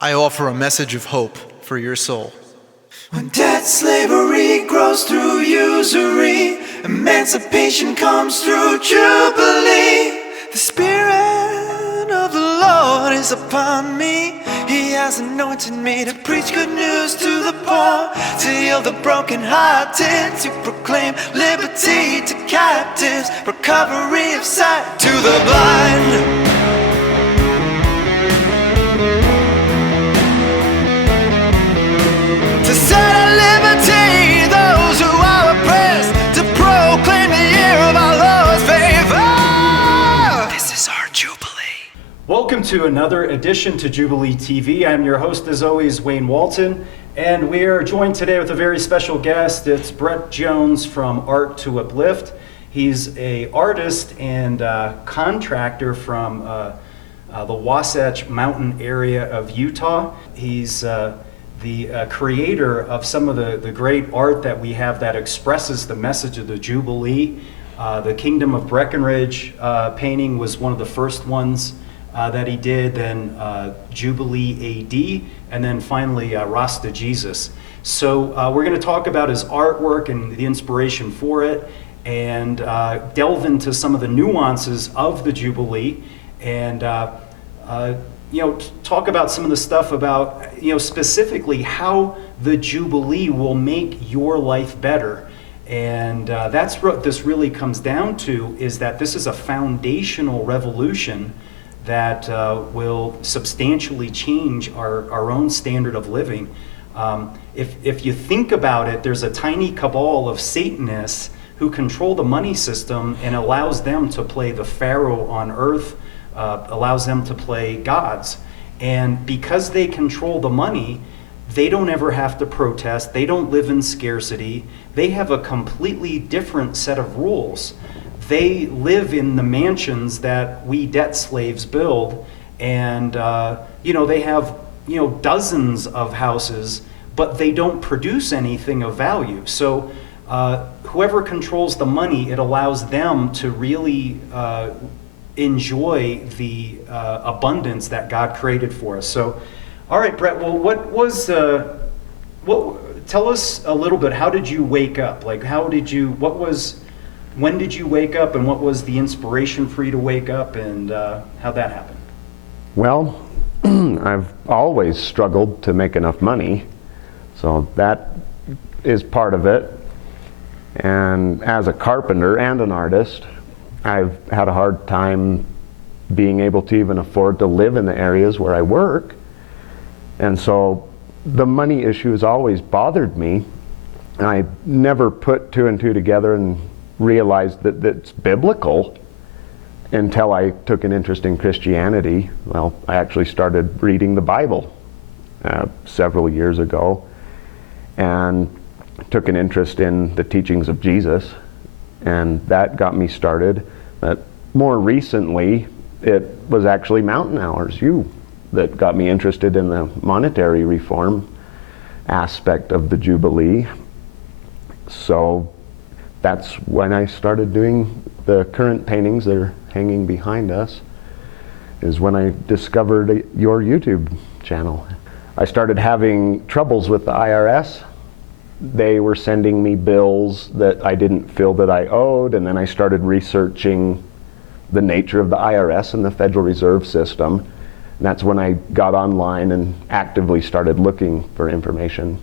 I offer a message of hope for your soul. When debt slavery grows through usury, emancipation comes through Jubilee. The Spirit of the Lord is upon me. He has anointed me to preach good news to the poor, to heal the brokenhearted, to proclaim liberty to captives, recovery of sight to the blind. To set at liberty those who are oppressed, to proclaim the year of our Lord's favor. This is our Jubilee. Welcome to another edition to Jubilee TV. I'm your host, as always, Wayne Walton, and we are joined today with a very special guest. It's Brett Jones from Art to Uplift. He's an artist and contractor from the Wasatch Mountain area of Utah. He's the creator of some of the great art that we have that expresses the message of the Jubilee. The Kingdom of Breckenridge painting was one of the first ones that he did, then Jubilee AD, and then finally Rasta Jesus. So we're going to talk about his artwork and the inspiration for it, and delve into some of the nuances of the Jubilee, and talk about some of the stuff about, specifically how the Jubilee will make your life better. And that's what this really comes down to, is that this is a foundational revolution that will substantially change our own standard of living. If you think about it, there's a tiny cabal of Satanists who control the money system and allows them to play the Pharaoh on earth, allows them to play gods. And because they control the money, they don't ever have to protest. They don't live in scarcity. They have a completely different set of rules. They live in the mansions that we debt slaves build, and they have dozens of houses, but they don't produce anything of value. So whoever controls the money, it allows them to really enjoy the abundance that God created for us. So, all right, Brett. Well, tell us a little bit. How did you wake up? Like, when did you wake up, and what was the inspiration for you to wake up, and how'd that happen? Well, I've always struggled to make enough money, so that is part of it. And as a carpenter and an artist, I've had a hard time being able to even afford to live in the areas where I work. And so the money issue has always bothered me. I never put two and two together and realized that it's biblical until I took an interest in Christianity. Well, I actually started reading the Bible several years ago and took an interest in the teachings of Jesus, and that got me started. But more recently, it was actually Mountain Hours, that got me interested in the monetary reform aspect of the Jubilee. So that's when I started doing the current paintings that are hanging behind us, is when I discovered your YouTube channel. I started having troubles with the IRS. They were sending me bills that I didn't feel that I owed, and then I started researching the nature of the IRS and the Federal Reserve System. And that's when I got online and actively started looking for information.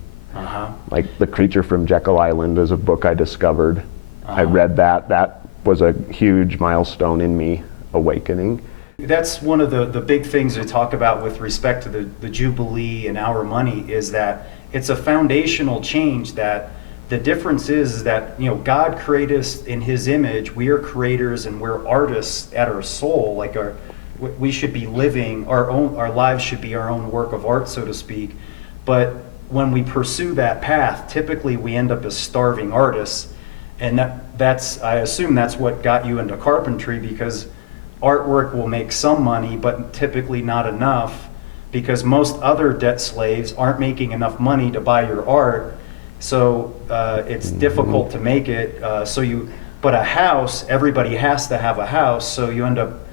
Like The Creature from Jekyll Island is a book I discovered. I read that. That was a huge milestone in me awakening. That's one of the big things we talk about with respect to the Jubilee and our money, is that it's a foundational change. That the difference is that God created us in His image. We are creators and we're artists at our soul. Like we should be living our lives should be our own work of art, so to speak. But when we pursue that path, typically we end up as starving artists, and I assume that's what got you into carpentry, because artwork will make some money, but typically not enough, because most other debt slaves aren't making enough money to buy your art. So it's difficult to make it. But a house, everybody has to have a house, so you end up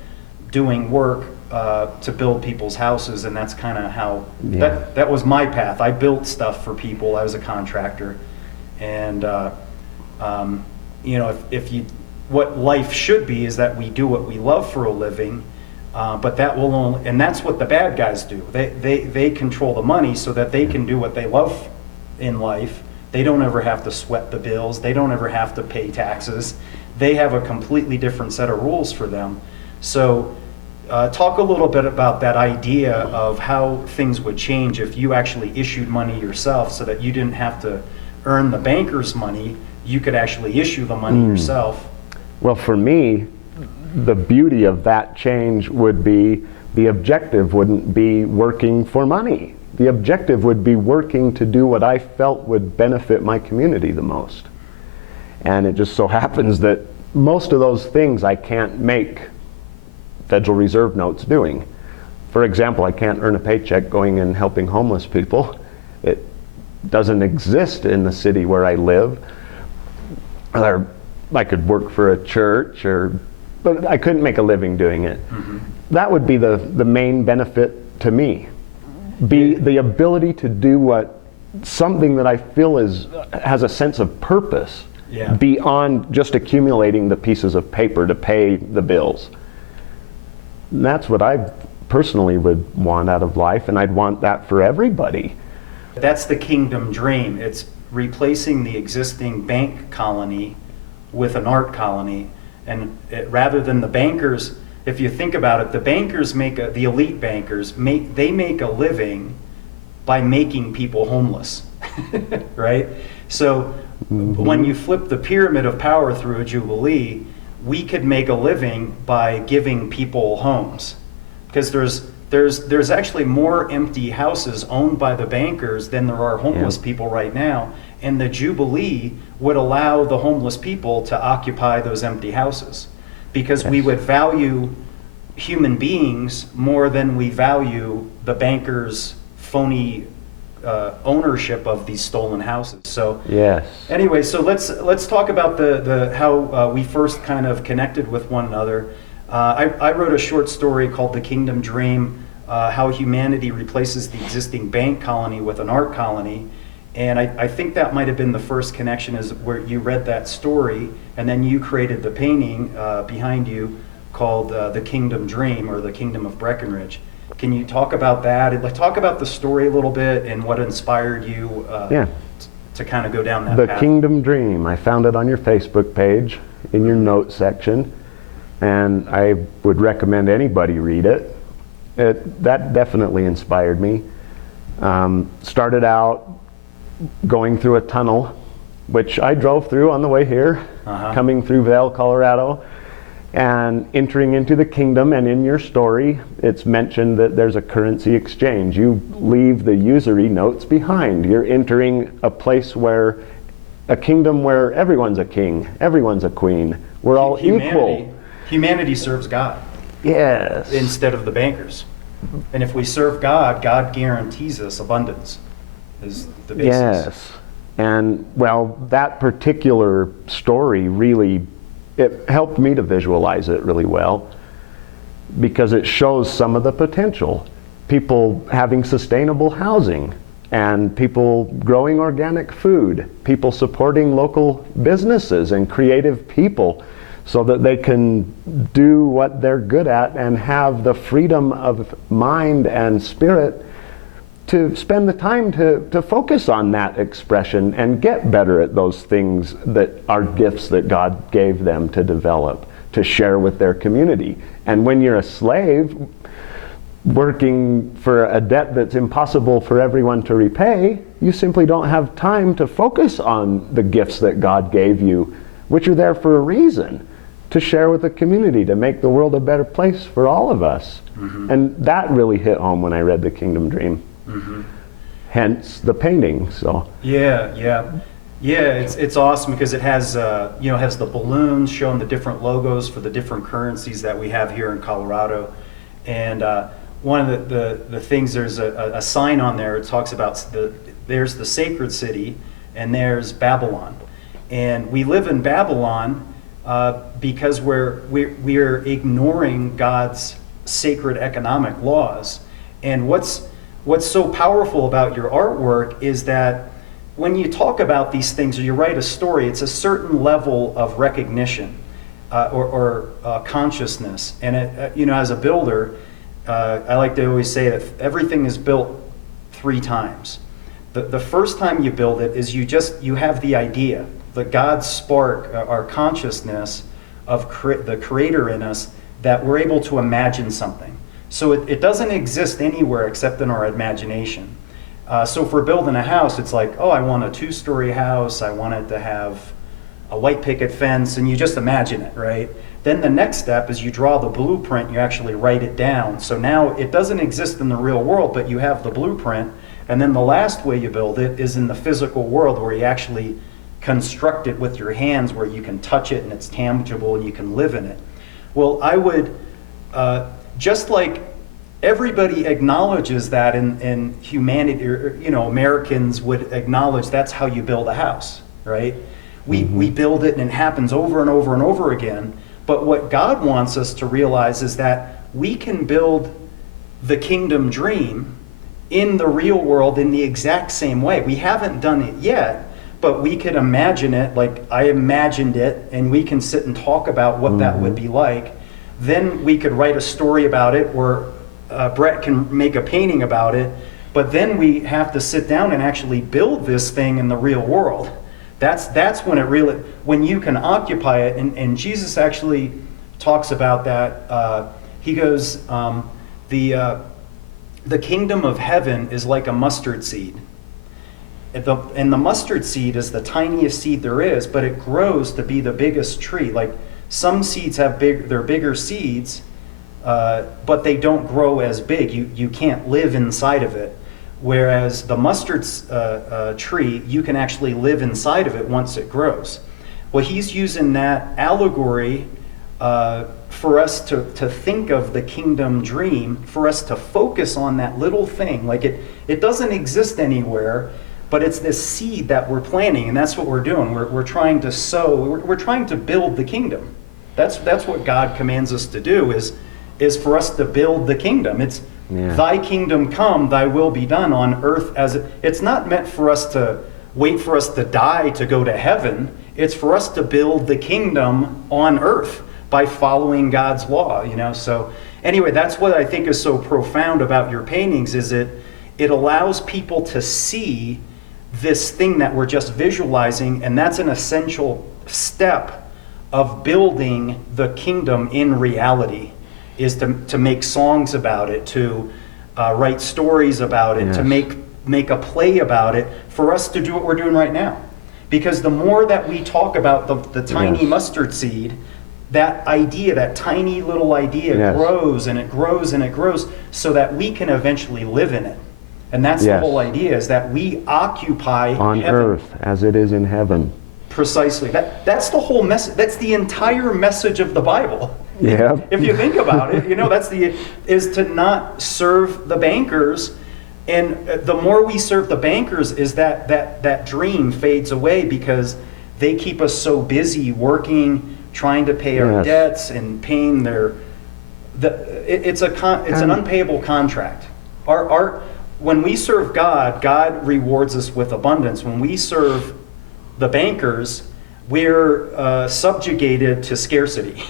doing work to build people's houses, and that's kind of how Yeah. that was my path. I built stuff for people. I was a contractor, and you know, if you, what life should be is that we do what we love for a living, but that will only, and that's what the bad guys do. They control the money so that they can do what they love in life. They don't ever have to sweat the bills. They don't ever have to pay taxes. They have a completely different set of rules for them. So talk a little bit about that idea of how things would change if you actually issued money yourself, so that you didn't have to earn the banker's money. You could actually issue the money yourself. Well, for me, the beauty of that change would be the objective wouldn't be working for money. The objective would be working to do what I felt would benefit my community the most. And it just so happens that most of those things I can't make Federal Reserve notes doing. For example, I can't earn a paycheck going and helping homeless people. It doesn't exist in the city where I live. Or I could work for a church, but I couldn't make a living doing it. That would be the main benefit to me. Be the ability to do something that I feel has a sense of purpose, beyond just accumulating the pieces of paper to pay the bills. And that's what I personally would want out of life, and I'd want that for everybody. That's the kingdom dream. It's replacing the existing bank colony with an art colony. And rather than the bankers, if you think about it, the bankers the elite bankers make a living by making people homeless, right? So when you flip the pyramid of power through a Jubilee, we could make a living by giving people homes, because there's actually more empty houses owned by the bankers than there are homeless people right now. And the Jubilee would allow the homeless people to occupy those empty houses, because we would value human beings more than we value the bankers' phony ownership of these stolen houses. So anyway, so let's talk about the how we first kind of connected with one another. I wrote a short story called The Kingdom Dream, how humanity replaces the existing bank colony with an art colony. And I think that might have been the first connection, is where you read that story, and then you created the painting behind you called The Kingdom Dream, or The Kingdom of Breckenridge. Can you talk about that? Talk about the story a little bit and what inspired you to kind of go down that path. The Kingdom Dream. I found it on your Facebook page in your notes section, and I would recommend anybody read it. That definitely inspired me. Started out going through a tunnel, which I drove through on the way here, coming through Vail, Colorado, and entering into the kingdom. And in your story, it's mentioned that there's a currency exchange. You leave the usury notes behind. You're entering a place a kingdom where everyone's a king, everyone's a queen. We're all equal. Humanity serves God. Yes. Instead of the bankers. And if we serve God, God guarantees us abundance, is the basis. Yes. And well, that particular story really, it helped me to visualize it really well, because it shows some of the potential. People having sustainable housing, and people growing organic food, people supporting local businesses and creative people so that they can do what they're good at and have the freedom of mind and spirit to spend the time to focus on that expression and get better at those things that are gifts that God gave them to develop, to share with their community. And when you're a slave working for a debt that's impossible for everyone to repay, you simply don't have time to focus on the gifts that God gave you, which are there for a reason, to share with the community, to make the world a better place for all of us. And that really hit home when I read The Kingdom Dream. Hence the painting. So it's awesome, because it has has the balloons showing the different logos for the different currencies that we have here in Colorado. And one of the things, there's a sign on there. It talks about there's the sacred city and there's Babylon, and we live in Babylon because we're ignoring God's sacred economic laws. And what's so powerful about your artwork is that when you talk about these things or you write a story, it's a certain level of recognition or consciousness. And as a builder, I like to always say that everything is built 3 times. The first time you build it is you have the idea, the God spark, our consciousness of the Creator in us, that we're able to imagine something. So it doesn't exist anywhere except in our imagination. So if we're building a house, it's like, oh, I want a 2-story house, I want it to have a white picket fence, and you just imagine it, right? Then the next step is you draw the blueprint, you actually write it down. So now it doesn't exist in the real world, but you have the blueprint. And then the last way you build it is in the physical world, where you actually construct it with your hands, where you can touch it and it's tangible and you can live in it. Well, I would, just like everybody acknowledges that in humanity, or, Americans would acknowledge that's how you build a house, right? We build it and it happens over and over and over again. But what God wants us to realize is that we can build the kingdom dream in the real world in the exact same way. We haven't done it yet, but we could imagine it like I imagined it, and we can sit and talk about what that would be like. Then we could write a story about it, or Brett can make a painting about it, but then we have to sit down and actually build this thing in the real world. That's when it really, when you can occupy it, and Jesus actually talks about that. He goes, the kingdom of heaven is like a mustard seed. And the mustard seed is the tiniest seed there is, but it grows to be the biggest tree. Like some seeds have they're bigger seeds, but they don't grow as big. You can't live inside of it. Whereas the mustard tree, you can actually live inside of it once it grows. Well, he's using that allegory for us to think of the kingdom dream, for us to focus on that little thing. Like it doesn't exist anywhere, but it's this seed that we're planting, and that's what we're doing. We're trying to sow, we're trying to build the kingdom. That's what God commands us to do, is for us to build the kingdom. It's thy kingdom come, thy will be done on earth as it's not meant for us to wait for us to die to go to heaven. It's for us to build the kingdom on earth by following God's law, So anyway, that's what I think is so profound about your paintings, is it allows people to see this thing that we're just visualizing, and that's an essential step of building the kingdom in reality, is to make songs about it, to write stories about it, to make a play about it, for us to do what we're doing right now. Because the more that we talk about the tiny mustard seed, that idea, that tiny little idea grows and it grows and it grows, so that we can eventually live in it. And that's the whole idea, is that we occupy on heaven. earth as it is in heaven. Precisely. That's the whole message. That's the entire message of the Bible. Yeah. If you think about it, is to not serve the bankers. And the more we serve the bankers, is that dream fades away, because they keep us so busy working, trying to pay our debts and paying it's an unpayable contract. When we serve God, God rewards us with abundance. When we serve the bankers, we're subjugated to scarcity.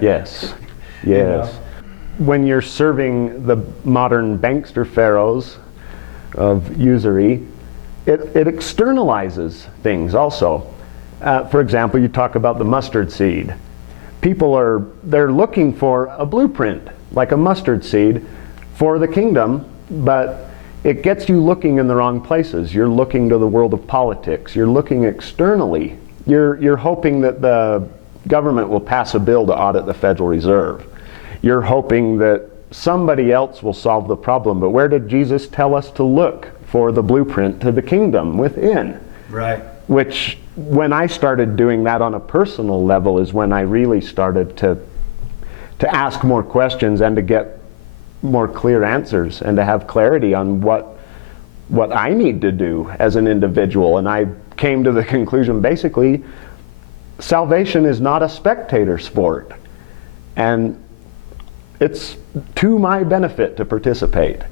Yes. When you're serving the modern bankster pharaohs of usury, it externalizes things also. For example, you talk about the mustard seed. People they're looking for a blueprint, like a mustard seed, for the kingdom, but it gets you looking in the wrong places. You're looking to the world of politics. You're looking externally. You're hoping that the government will pass a bill to audit the Federal Reserve. You're hoping that somebody else will solve the problem. But where did Jesus tell us to look for the blueprint to the kingdom within? Right. Which, when I started doing that on a personal level, is when I really started to ask more questions and to get more clear answers, and to have clarity on what I need to do as an individual. And I came to the conclusion, basically, salvation is not a spectator sport. And it's to my benefit to participate.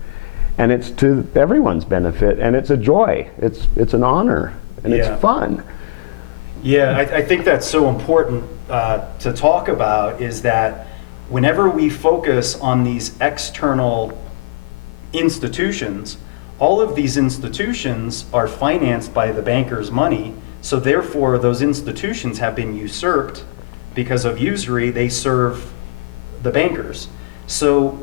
And it's to everyone's benefit, and it's a joy. It's an honor, and Yeah. it's fun. Yeah, I think that's so important to talk about, is that whenever we focus on these external institutions, all of these institutions are financed by the bankers' money, so therefore those institutions have been usurped. Because of usury, they serve the bankers. So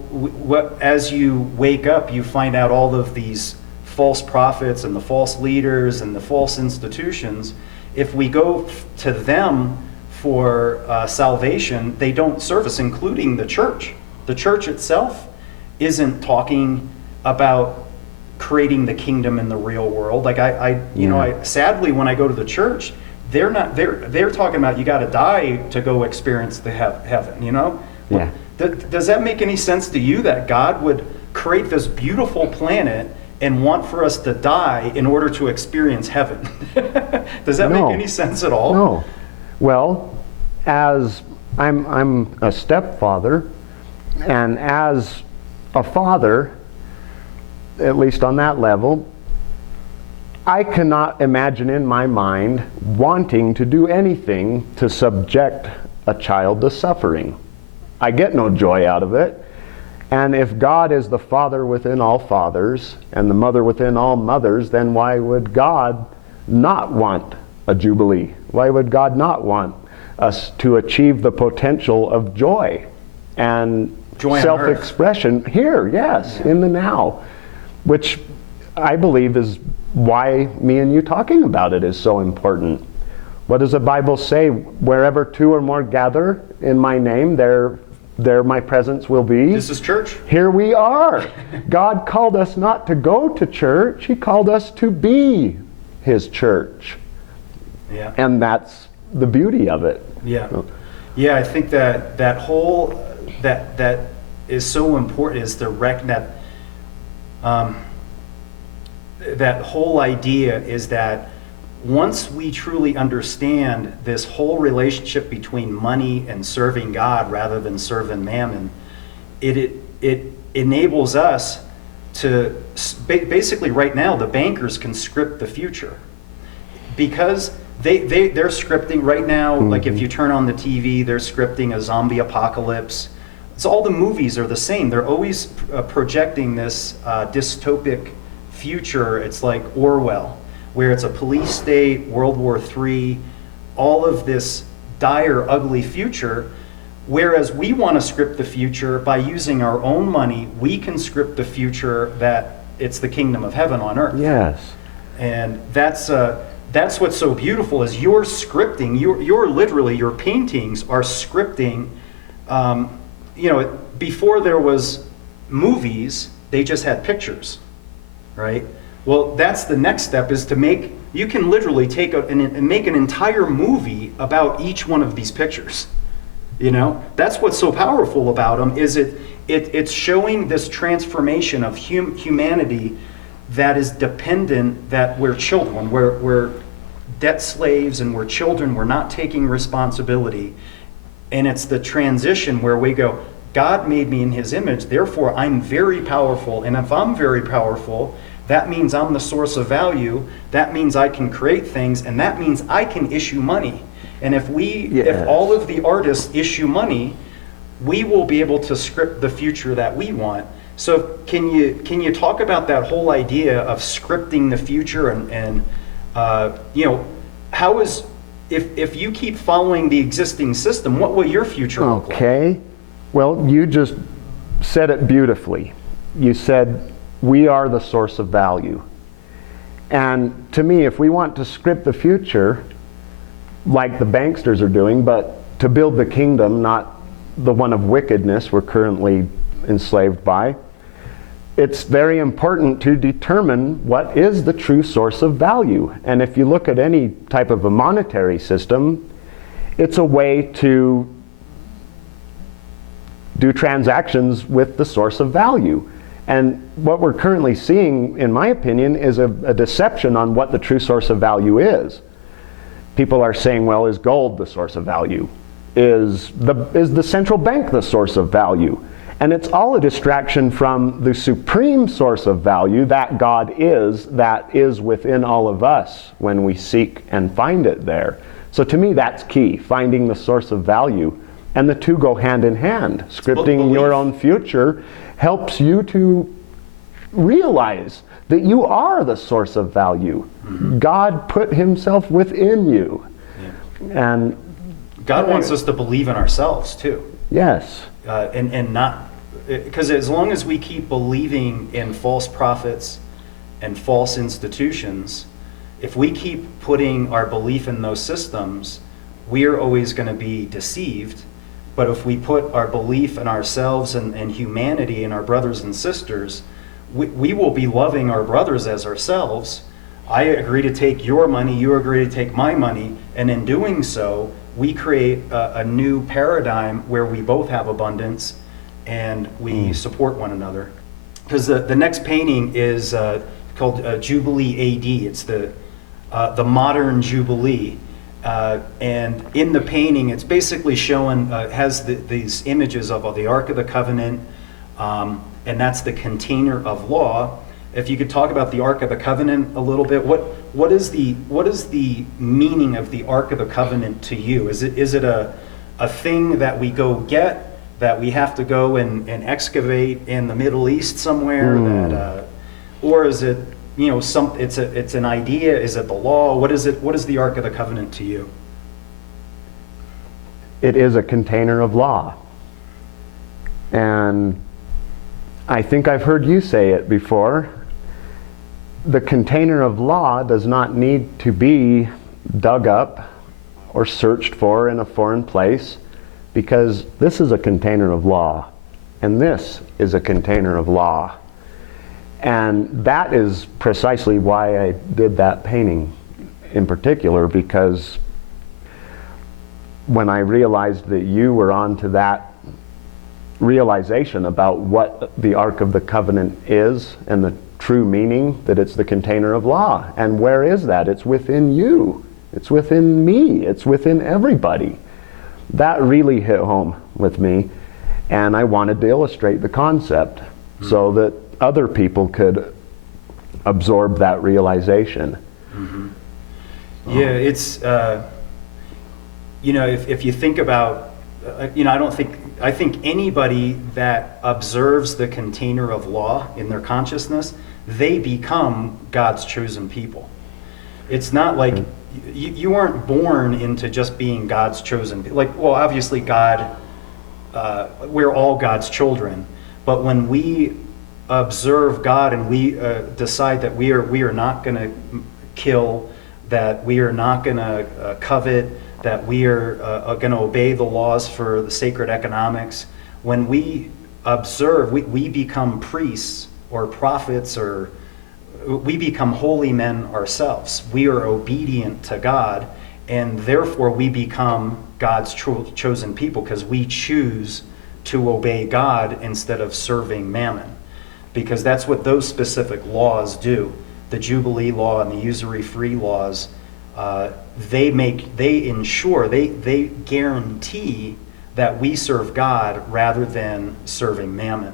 as you wake up, you find out all of these false prophets and the false leaders and the false institutions. If we go to them for salvation, they don't serve us, including the church. The church itself isn't talking about creating the kingdom in the real world. Like sadly, when I go to the church, they're talking about you got to die to go experience the heaven. Yeah. Does that make any sense to you, that God would create this beautiful planet and want for us to die in order to experience heaven? Does that make any sense at all? No. Well, as I'm a stepfather, and as a father, at least on that level, I cannot imagine in my mind wanting to do anything to subject a child to suffering. I get no joy out of it. And if God is the Father within all fathers and the Mother within all mothers, then why would God not want a Jubilee? Why would God not want us to achieve the potential of joy and self-expression here, yes, in the now, which I believe is why me and you talking about it is so important. What does the Bible say? Wherever two or more gather in my name, there my presence will be. This is church. Here we are. God called us not to go to church. He called us to be His church. Yeah. And that's the beauty of it. Yeah. Yeah, I think that whole that is so important, is that whole idea is that once we truly understand this whole relationship between money and serving God rather than serving mammon, it enables us to basically, right now the bankers can script the future, because they're scripting right now. Mm-hmm. Like if you turn on the TV, they're scripting a zombie apocalypse. So all the movies are the same. They're always projecting this dystopic future. It's like Orwell, where it's a police state, World War III, all of this dire, ugly future. Whereas we want to script the future by using our own money. We can script the future that it's the kingdom of heaven on earth. Yes. And that's what's so beautiful, is you're scripting. You're literally, your paintings are scripting. Before there was movies, they just had pictures, right? Well, that's the next step, is to you can literally take and make an entire movie about each one of these pictures. That's what's so powerful about them, is it's showing this transformation of humanity that is dependent, that we're children, we're debt slaves, and we're children, we're not taking responsibility. And it's the transition where we go, God made me in His image, therefore I'm very powerful. And if I'm very powerful, that means I'm the source of value. That means I can create things, and that means I can issue money. And if all of the artists issue money, we will be able to script the future that we want. So can you talk about that whole idea of scripting the future, and how is, if you keep following the existing system, what will your future look like? Okay. Well, you just said it beautifully. You said, we are the source of value. And to me, if we want to script the future, like the Banksters are doing, but to build the kingdom, not the one of wickedness we're currently enslaved by, it's very important to determine what is the true source of value. And if you look at any type of a monetary system, it's a way to do transactions with the source of value. And what we're currently seeing, in my opinion, is a deception on what the true source of value is. People are saying, well, is gold the source of value? Is the central bank the source of value? And it's all a distraction from the supreme source of value that God is, that is within all of us when we seek and find it there. So to me, that's key, finding the source of value. And the two go hand in hand. Scripting your own future helps you to realize that you are the source of value. God put himself within you. Yeah. And God wants us to believe in ourselves too. Yes. And not, because as long as we keep believing in false prophets and false institutions, if we keep putting our belief in those systems, we're always going to be deceived. But if we put our belief in ourselves and humanity and our brothers and sisters, we will be loving our brothers as ourselves. I agree to take your money, you agree to take my money, and in doing so, we create a new paradigm where we both have abundance and we support one another. Because the next painting is called Jubilee AD. It's the modern Jubilee. And in the painting, it's basically showing, has these images of the Ark of the Covenant, and that's the container of law. If you could talk about the Ark of the Covenant a little bit, what is the meaning of the Ark of the Covenant to you? Is it a thing that we go get, that we have to go and excavate in the Middle East somewhere, that, or is it, you know, it's an idea? Is it the law? What is it? What is the Ark of the Covenant to you? It is a container of law. And I think I've heard you say it before. The container of law does not need to be dug up or searched for in a foreign place, because this is a container of law, and this is a container of law. And that is precisely why I did that painting in particular, because when I realized that you were onto that realization about what the Ark of the Covenant is and the true meaning, that it's the container of law. And where is that? It's within you. It's within me. It's within everybody. That really hit home with me, and I wanted to illustrate the concept so that other people could absorb that realization. Yeah, it's, you know, if you think about, you know, I think anybody that observes the container of law in their consciousness, they become God's chosen people. It's not like you aren't born into just being God's chosen. Like, well, obviously God, we're all God's children, but when we observe God and we decide that we are not going to kill, that we are not going to covet, that we are going to obey the laws for the sacred economics, when we observe, we become priests or prophets, or we become holy men ourselves. We are obedient to God, and therefore we become God's chosen people, because we choose to obey God instead of serving mammon, because that's what those specific laws do. The Jubilee law and the usury-free laws, they ensure, they guarantee that we serve God rather than serving mammon.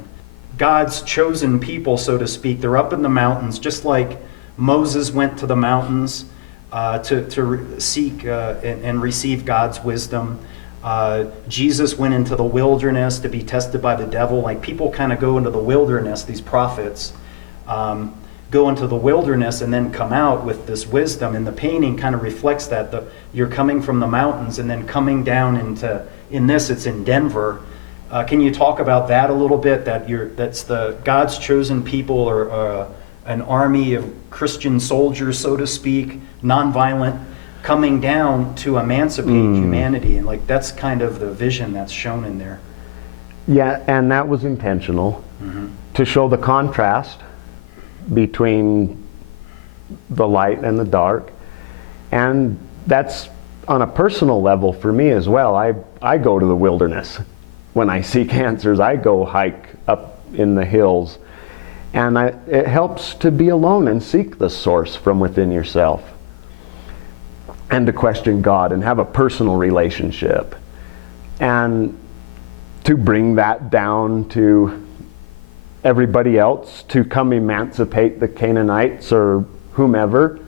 God's chosen people, so to speak, they're up in the mountains, just like Moses went to the mountains to seek and receive God's wisdom. Jesus went into the wilderness to be tested by the devil. Like, people kind of go into the wilderness, these prophets, go into the wilderness and then come out with this wisdom, and the painting kind of reflects that. You're coming from the mountains and then coming down into, in this, it's in Denver. Can you talk about that a little bit, that's the God's chosen people, or an army of Christian soldiers, so to speak, nonviolent, coming down to emancipate humanity, and like that's kind of the vision that's shown in there. Yeah, and that was intentional, to show the contrast between the light and the dark. And that's on a personal level for me as well. I go to the wilderness. When I seek answers, I go hike up in the hills. And it helps to be alone and seek the source from within yourself, and to question God and have a personal relationship. And to bring that down to everybody else, to come emancipate the Canaanites or whomever.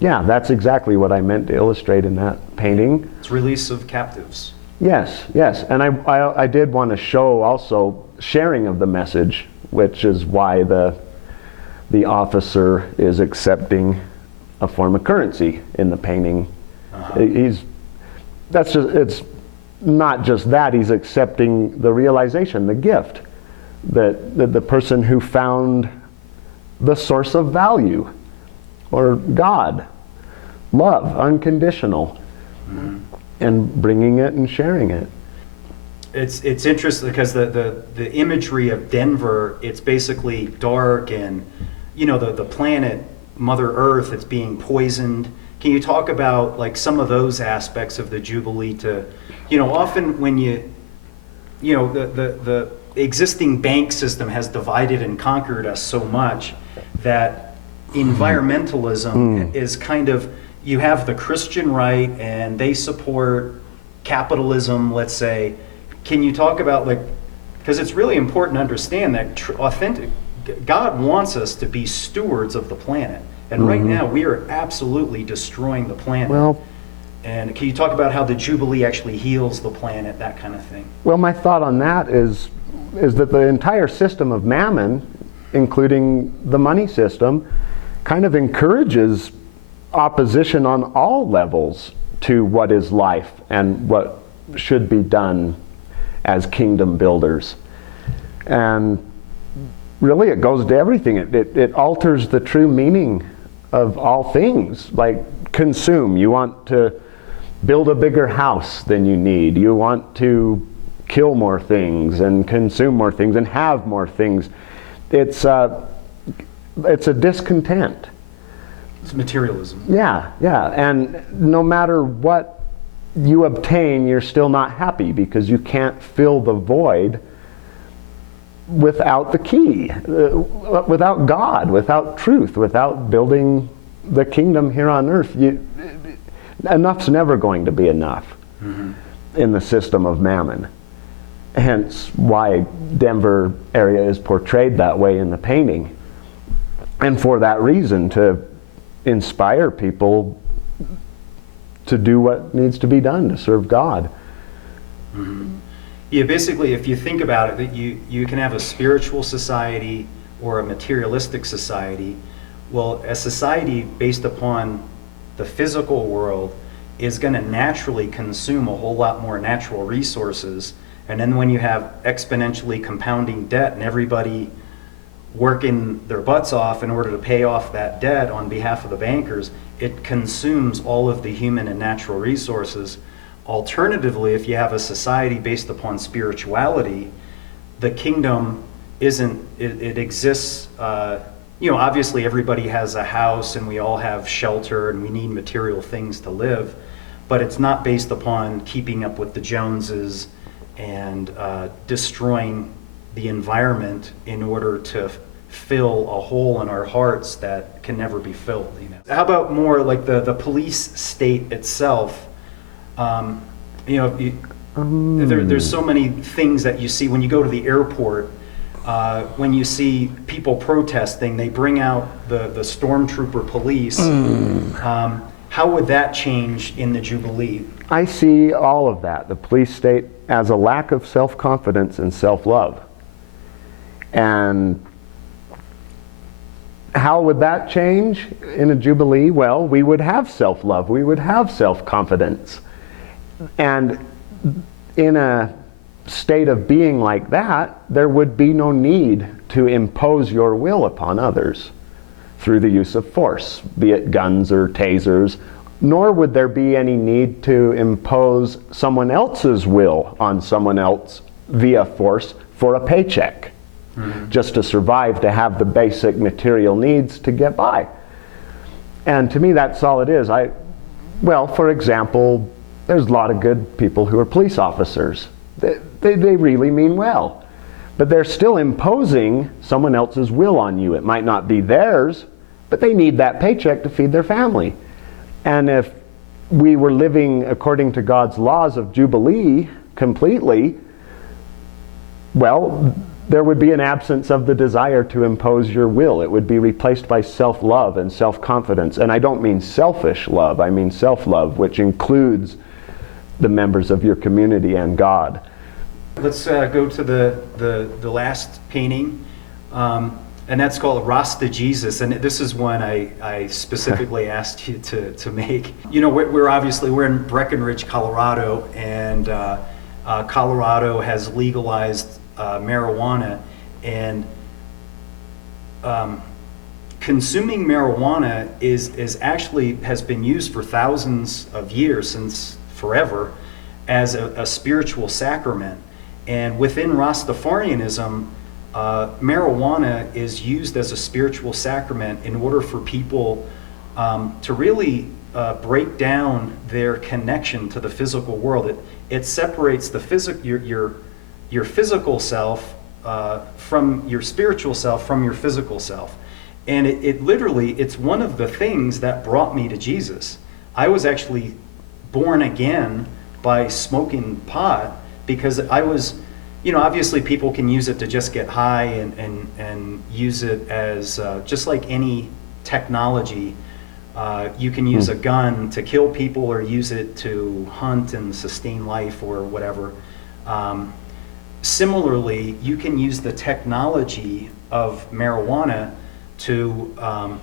Yeah, that's exactly what I meant to illustrate in that painting. It's release of captives. Yes, yes. And I did want to show also sharing of the message, which is why the officer is accepting a form of currency in the painting. It's not just that, he's accepting the realization, the gift, that the person who found the source of value, or God, love, unconditional, and bringing it and sharing it. It's interesting because the imagery of Denver, it's basically dark, and the planet Mother Earth, it's being poisoned. Can you talk about like some of those aspects of the Jubilee? To often when the existing bank system has divided and conquered us so much that environmentalism is kind of, you have the Christian right and they support capitalism, let's say. Can you talk about, like, because it's really important to understand that God wants us to be stewards of the planet. And right now we are absolutely destroying the planet. Well, and can you talk about how the Jubilee actually heals the planet, that kind of thing? well, my thought on that is that the entire system of mammon, including the money system, kind of encourages opposition on all levels to what is life and what should be done as kingdom builders. And really it goes to everything. It alters the true meaning of all things. Like consume. You want to build a bigger house than you need. You want to kill more things and consume more things and have more things. It's a discontent. It's materialism. Yeah, yeah. And no matter what you obtain, you're still not happy because you can't fill the void without the key, without God, without truth, without building the kingdom here on earth. Enough's never going to be enough in the system of mammon. Hence why Denver area is portrayed that way in the painting. And for that reason, to inspire people to do what needs to be done to serve God. Yeah, basically, if you think about it, that you can have a spiritual society or a materialistic society. Well, a society based upon the physical world is going to naturally consume a whole lot more natural resources. And then when you have exponentially compounding debt and everybody working their butts off in order to pay off that debt on behalf of the bankers, it consumes all of the human and natural resources. Alternatively, if you have a society based upon spirituality, the kingdom it exists, obviously everybody has a house and we all have shelter and we need material things to live, but it's not based upon keeping up with the Joneses and destroying the environment in order to fill a hole in our hearts that can never be filled. How about more like the police state itself? There's so many things that you see when you go to the airport. When you see people protesting, they bring out the stormtrooper police. How would that change in the Jubilee? I see all of that, the police state, as a lack of self-confidence and self-love. And how would that change in a Jubilee? Well, we would have self-love, we would have self-confidence. And in a state of being like that, there would be no need to impose your will upon others through the use of force, be it guns or tasers, nor would there be any need to impose someone else's will on someone else via force for a paycheck, just to survive, to have the basic material needs to get by. And to me, that's all it is. Well, for example, there's a lot of good people who are police officers. They really mean well, but they're still imposing someone else's will on you. It might not be theirs, but they need that paycheck to feed their family. And if we were living according to God's laws of Jubilee completely, Well, there would be an absence of the desire to impose your will. It would be replaced by self-love and self-confidence. And I don't mean selfish love, I mean self-love, which includes the members of your community and God. Let's go to the last painting, and that's called Rasta Jesus. And this is one I specifically asked you to make. You know, we're in Breckenridge, Colorado, and Colorado has legalized marijuana, and consuming marijuana has been used for thousands of years, since forever, as a spiritual sacrament. And within Rastafarianism, marijuana is used as a spiritual sacrament in order for people to really break down their connection to the physical world. It separates your physical self from your spiritual self from your physical self. And it's one of the things that brought me to Jesus. I was actually born again by smoking pot, because I was, obviously people can use it to just get high and use it as just like any technology. You can use a gun to kill people or use it to hunt and sustain life or whatever. Similarly, you can use the technology of marijuana to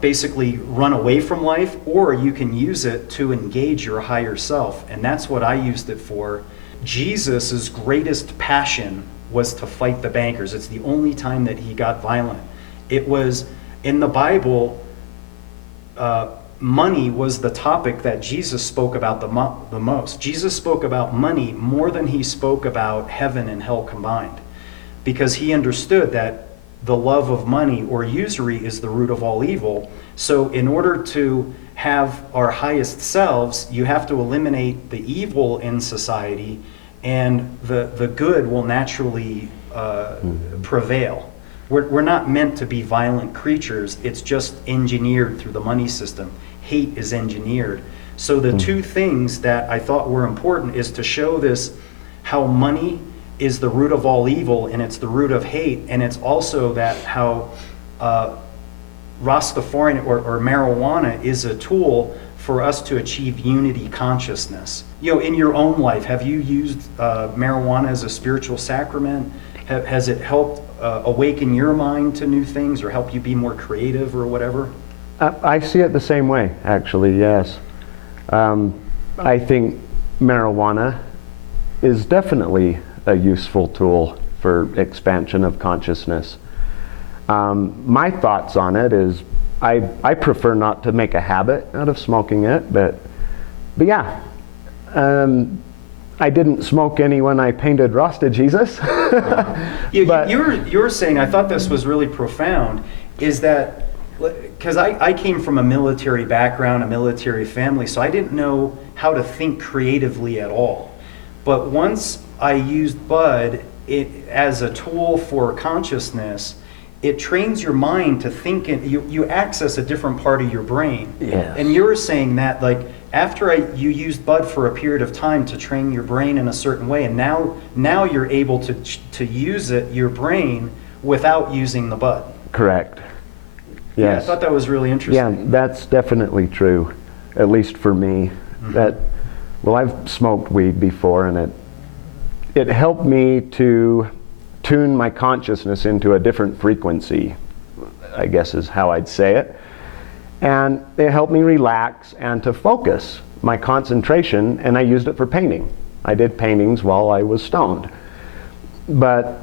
basically run away from life, or you can use it to engage your higher self. And that's what I used it for. Jesus's greatest passion was to fight the bankers. It's the only time that he got violent. It was in the Bible, money was the topic that Jesus spoke about the most. Jesus spoke about money more than he spoke about heaven and hell combined, because he understood that the love of money or usury is the root of all evil. So in order to have our highest selves, you have to eliminate the evil in society, and the good will naturally prevail. We're not meant to be violent creatures. It's just engineered through the money system. Hate is engineered. So the two things that I thought were important is to show this, how money is the root of all evil, and it's the root of hate, and it's also that how Rastafarian or marijuana is a tool for us to achieve unity consciousness. In your own life, have you used marijuana as a spiritual sacrament? Has it helped awaken your mind to new things, or help you be more creative or whatever? I see it the same way, actually, yes. I think marijuana is definitely a useful tool for expansion of consciousness. My thoughts on it is I prefer not to make a habit out of smoking it, but yeah. I didn't smoke any when I painted Rasta Jesus. You were saying, I thought this was really profound, is that, because I came from a military background, a military family, so I didn't know how to think creatively at all. But once I used bud as a tool for consciousness, it trains your mind to think, and you access a different part of your brain. Yes. And you're saying that, like, after you used bud for a period of time to train your brain in a certain way, and now you're able to use your brain without using the bud. Correct. Yes. Yeah, I thought that was really interesting. Yeah, that's definitely true, at least for me. Mm-hmm. I've smoked weed before, and it helped me to tune my consciousness into a different frequency, I guess is how I'd say it. And it helped me relax and to focus my concentration, and I used it for painting. I did paintings while I was stoned. But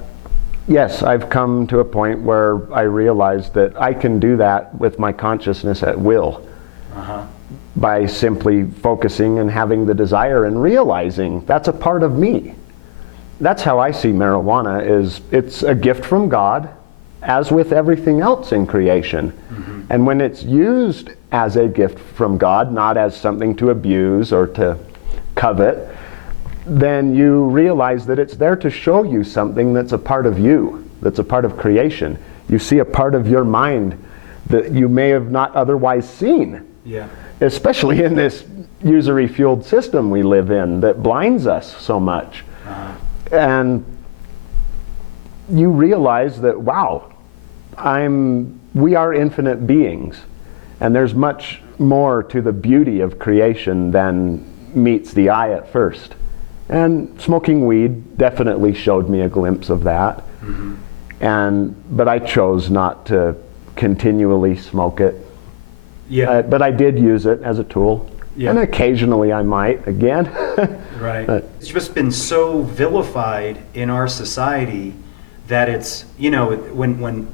yes, I've come to a point where I realized that I can do that with my consciousness at will. By simply focusing and having the desire and realizing that's a part of me. That's how I see marijuana, is it's a gift from God, as with everything else in creation. Mm-hmm. And when it's used as a gift from God, not as something to abuse or to covet, then you realize that it's there to show you something that's a part of you, that's a part of creation. You see a part of your mind that you may have not otherwise seen. Yeah. Especially in this usury-fueled system we live in that blinds us so much. And you realize that, wow, we are infinite beings, and there's much more to the beauty of creation than meets the eye at first. And smoking weed definitely showed me a glimpse of that. But I chose not to continually smoke it. Yeah. But I did use it as a tool. Yeah. And occasionally I might again. Right. But It's just been so vilified in our society that it's, you know, when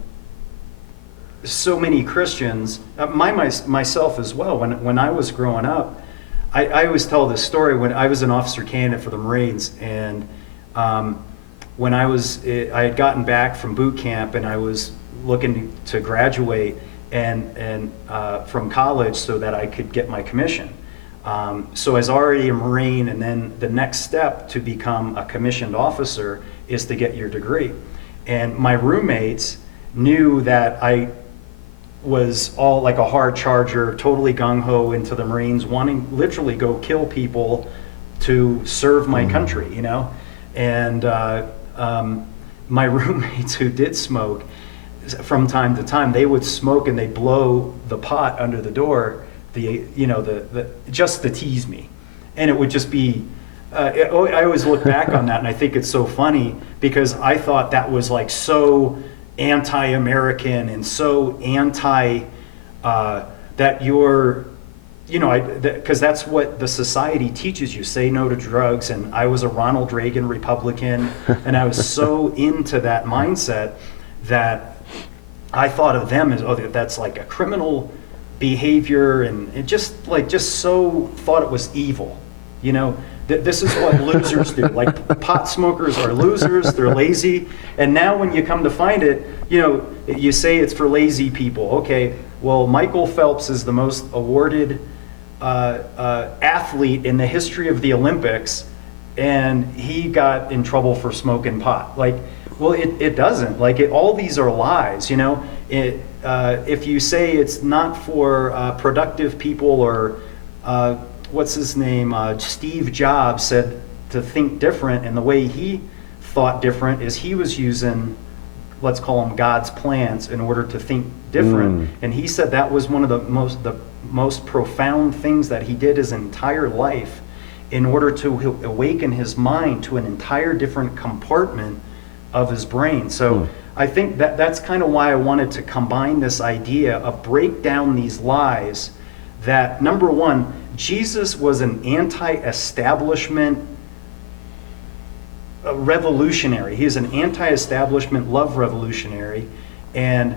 so many Christians, myself as well, when I was growing up, I always tell this story. When I was an officer candidate for the Marines, and when I had gotten back from boot camp, and I was looking to graduate and from college so that I could get my commission. So as already a Marine, and then the next step to become a commissioned officer is to get your degree. And my roommates knew that I was all like a hard charger, totally gung-ho into the Marines, wanting literally go kill people to serve my country, you know? And my roommates who did smoke, from time to time, they would smoke and they blow the pot under the door, just to tease me. And it would just be, I always look back on that and I think it's so funny, because I thought that was like so anti-American and so anti, that you're, you know, because that's what the society teaches you, say no to drugs. And I was a Ronald Reagan Republican, and I was so into that mindset that I thought of them as, oh, that's like a criminal behavior, and it just so thought it was evil, you know. This is what losers do. Like, pot smokers are losers, they're lazy. And now when you come to find it, you know, you say it's for lazy people. Okay, well, Michael Phelps is the most awarded athlete in the history of the Olympics, and he got in trouble for smoking pot. Like, well, it doesn't. Like, all these are lies, you know. If you say it's not for productive people, or what's his name? Steve Jobs said to think different, and the way he thought different is he was using, let's call them God's plans, in order to think different. And he said that was one of the most profound things that he did his entire life, in order to awaken his mind to an entire different compartment of his brain. So I think that's kind of why I wanted to combine this idea of break down these lies. That, number one, Jesus was an anti-establishment revolutionary. He is an anti-establishment love revolutionary, and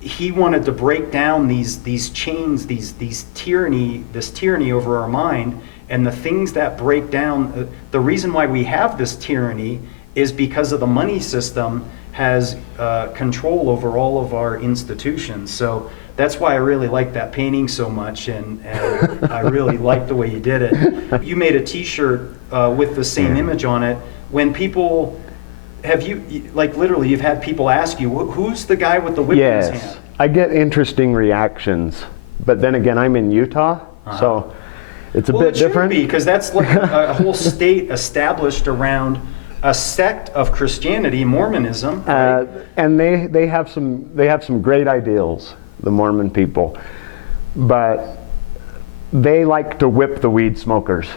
he wanted to break down these chains, this tyranny over our mind, and the things that break down. The reason why we have this tyranny is because of the money system has control over all of our institutions. So that's why I really like that painting so much, and I really like the way you did it. You made a T-shirt with the same image on it. When people, literally, you've had people ask you, who's the guy with the whip in his hand? Yes, I get interesting reactions, but then again, I'm in Utah, so it's a bit different. Because that's like a whole state established around a sect of Christianity, Mormonism, right? And they have some great ideals, the Mormon people, but they like to whip the weed smokers.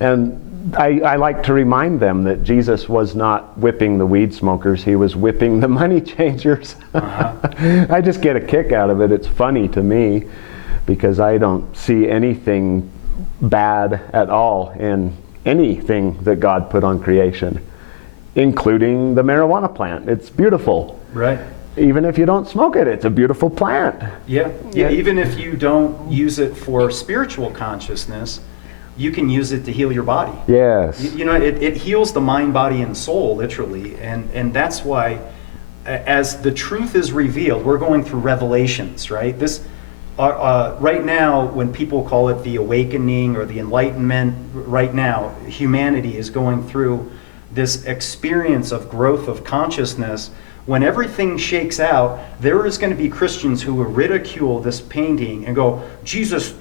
And I like to remind them that Jesus was not whipping the weed smokers, he was whipping the money changers. I just get a kick out of it. It's funny to me, because I don't see anything bad at all in anything that God put on creation, including the marijuana plant. It's beautiful. Right. Even if you don't smoke it, it's a beautiful plant. Yeah. Even if you don't use it for spiritual consciousness, you can use it to heal your body. Yes. You know, it heals the mind, body, and soul, literally. And that's why, as the truth is revealed, we're going through revelations, right? Right now, when people call it the awakening or the enlightenment, right now, humanity is going through this experience of growth of consciousness. When everything shakes out, there is going to be Christians who will ridicule this painting and go, Jesus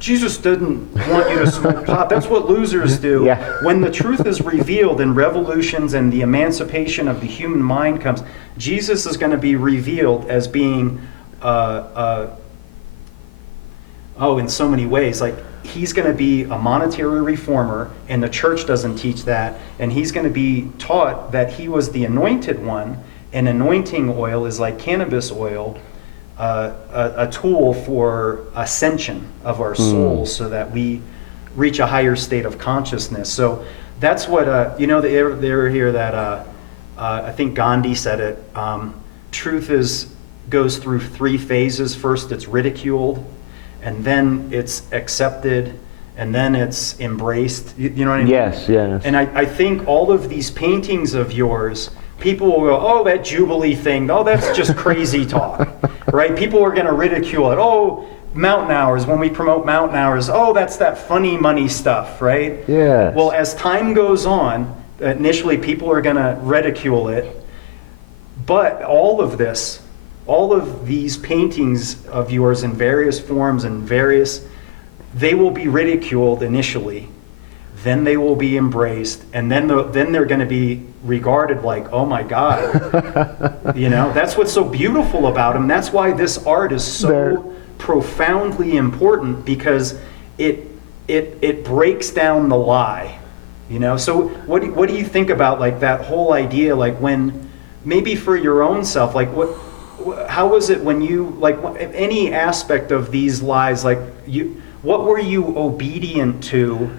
Jesus didn't want you to smoke pot. That's what losers do. Yeah. When the truth is revealed in revolutions and the emancipation of the human mind comes, Jesus is going to be revealed as being, in so many ways. Like, he's going to be a monetary reformer, and the church doesn't teach that. And he's going to be taught that he was the anointed one, and anointing oil is like cannabis oil, a tool for ascension of our souls so that we reach a higher state of consciousness. So that's what, they ever hear that, I think Gandhi said it, truth goes through 3 phases. First, it's ridiculed, and then it's accepted, and then it's embraced. You know what I mean? Yes, yes. And I think all of these paintings of yours, people will go, oh, that Jubilee thing, oh, that's just crazy talk, right? People are going to ridicule it. Oh, mountain hours, when we promote mountain hours, oh, that's that funny money stuff, right? Yes. Well, as time goes on, initially people are going to ridicule it, but all of these paintings of yours in various forms and they will be ridiculed initially, then they will be embraced, and then they're going to be regarded like, oh my God. That's what's so beautiful about them. That's why this art is so profoundly important, because it breaks down the lie. So what do you think about like that whole idea, like when, maybe for your own self, like how was it when you, like any aspect of these lies, like what were you obedient to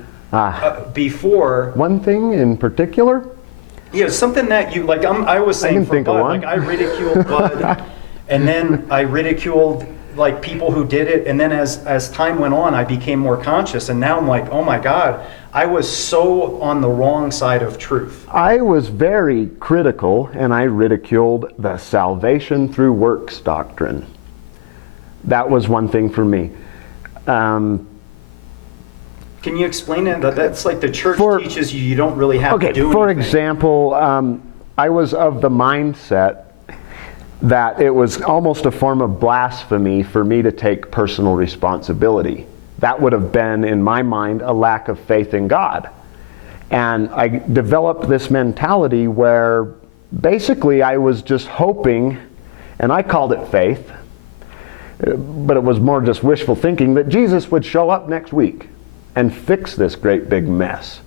before? One thing in particular? Yeah, something that you, like I was saying for Bud, like I ridiculed Bud, and then I ridiculed like people who did it, and then as time went on, I became more conscious, and now I'm like, oh my God, I was so on the wrong side of truth. I was very critical, and I ridiculed the salvation through works doctrine. That was one thing for me. Can you explain it? That's like the church teaches you don't really have to do anything. For example, I was of the mindset that it was almost a form of blasphemy for me to take personal responsibility. That would have been, in my mind, a lack of faith in God. And I developed this mentality where basically I was just hoping, and I called it faith, but it was more just wishful thinking, that Jesus would show up next week and fix this great big mess.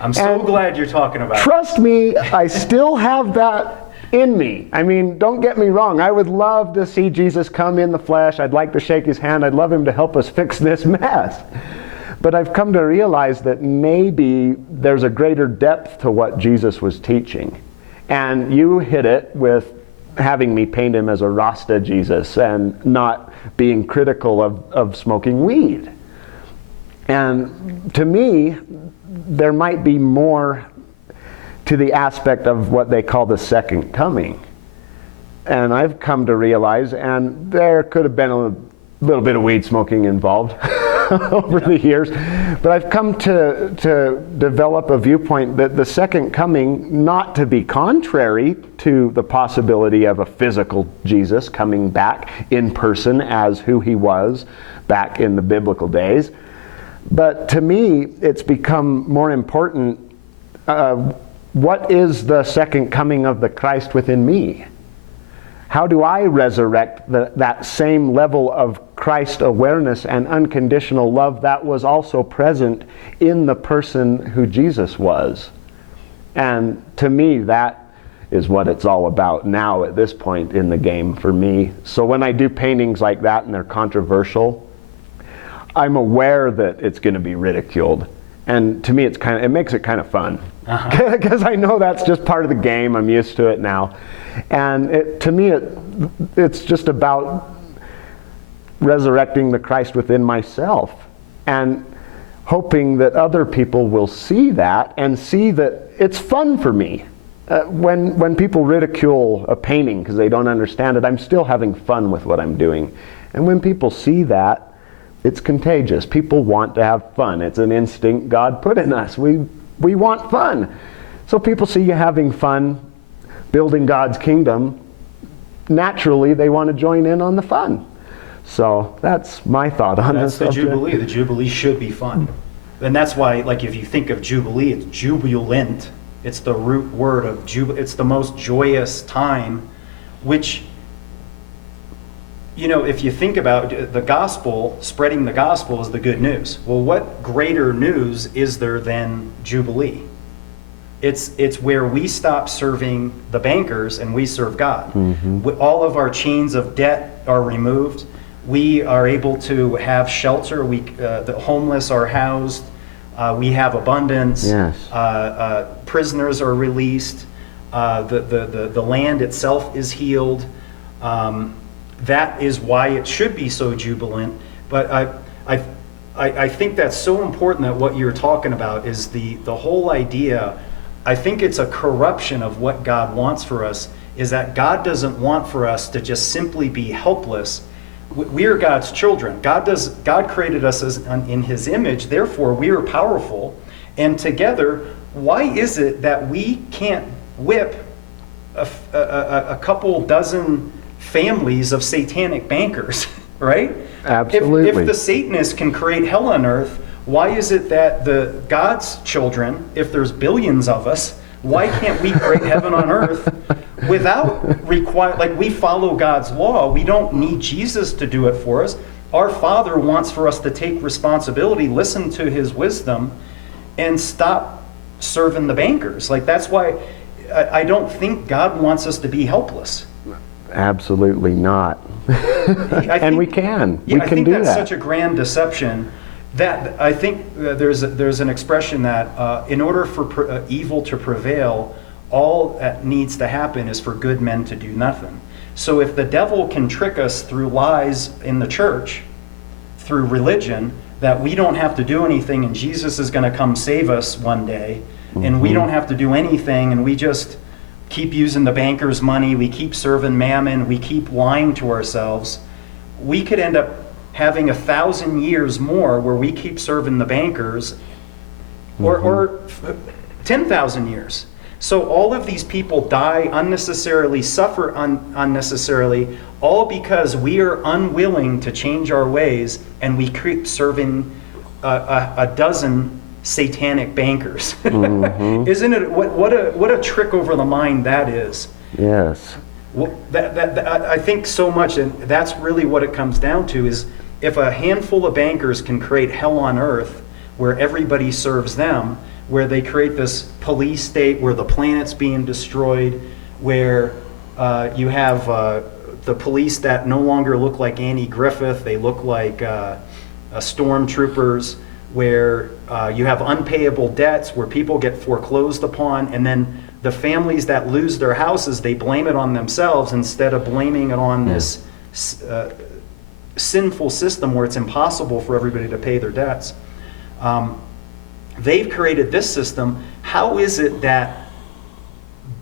I'm so glad you're talking about it. Trust me, I still have that in me. I mean, don't get me wrong. I would love to see Jesus come in the flesh. I'd like to shake his hand. I'd love him to help us fix this mess. But I've come to realize that maybe there's a greater depth to what Jesus was teaching. And you hit it with having me paint him as a Rasta Jesus and not being critical of smoking weed. And to me, there might be more to the aspect of what they call the second coming. And I've come to realize, and there could have been a little bit of weed smoking involved over the years, but I've come to develop a viewpoint that the second coming, not to be contrary to the possibility of a physical Jesus coming back in person as who he was back in the biblical days, but to me, it's become more important, what is the second coming of the Christ within me? How do I resurrect that same level of Christ awareness and unconditional love that was also present in the person who Jesus was? And to me, that is what it's all about now at this point in the game for me. So when I do paintings like that and they're controversial, I'm aware that it's going to be ridiculed. And to me, it makes it kind of fun. Because I know that's just part of the game. I'm used to it now. And to me, it's just about resurrecting the Christ within myself and hoping that other people will see that and see that it's fun for me. When people ridicule a painting because they don't understand it, I'm still having fun with what I'm doing. And when people see that, it's contagious. People want to have fun. It's an instinct God put in us. We want fun. So people see you having fun, building God's kingdom. Naturally, they want to join in on the fun. So that's my thought on That's this the subject. Jubilee. The Jubilee should be fun. And that's why, like, if you think of Jubilee, it's jubilant. It's the root word of it's the most joyous time, which, you know, if you think about the gospel, spreading the gospel is the good news. Well, what greater news is there than Jubilee? It's where we stop serving the bankers and we serve God. All of our chains of debt are removed. We are able to have shelter. The homeless are housed. We have abundance. Yes. Prisoners are released. The land itself is healed. That is why it should be so jubilant. But I think that's so important that what you're talking about is the whole idea. I think it's a corruption of what God wants for us, is that God doesn't want for us to just simply be helpless. We are God's children. God created us in His image, therefore we are powerful. And together, why is it that we can't whip a couple dozen families of satanic bankers, right? Absolutely. If the Satanists can create hell on earth, why is it that the God's children, if there's billions of us, why can't we create heaven on earth without like we follow God's law? We don't need Jesus to do it for us. Our Father wants for us to take responsibility, listen to His wisdom, and stop serving the bankers. Like, that's why I don't think God wants us to be helpless. Absolutely not. And we can. Yeah, we I can think do that's that. such a grand deception that I think there's an expression that in order for evil to prevail, all that needs to happen is for good men to do nothing. So if the devil can trick us through lies in the church, through religion, that we don't have to do anything and Jesus is going to come save us one day, and we don't have to do anything, and we just keep using the bankers' money, we keep serving mammon, we keep lying to ourselves, we could end up having 1,000 years more where we keep serving the bankers, or 10,000 years. So all of these people die unnecessarily, suffer unnecessarily, all because we are unwilling to change our ways, and we keep serving a dozen satanic bankers. Isn't it? What a trick over the mind that is. Yes. Well, I think so much, and that's really what it comes down to, is if a handful of bankers can create hell on earth where everybody serves them, where they create this police state where the planet's being destroyed, where you have the police that no longer look like Annie Griffith, they look like stormtroopers, where you have unpayable debts, where people get foreclosed upon, and then the families that lose their houses, they blame it on themselves instead of blaming it on this sinful system where it's impossible for everybody to pay their debts. They've created this system. How is it that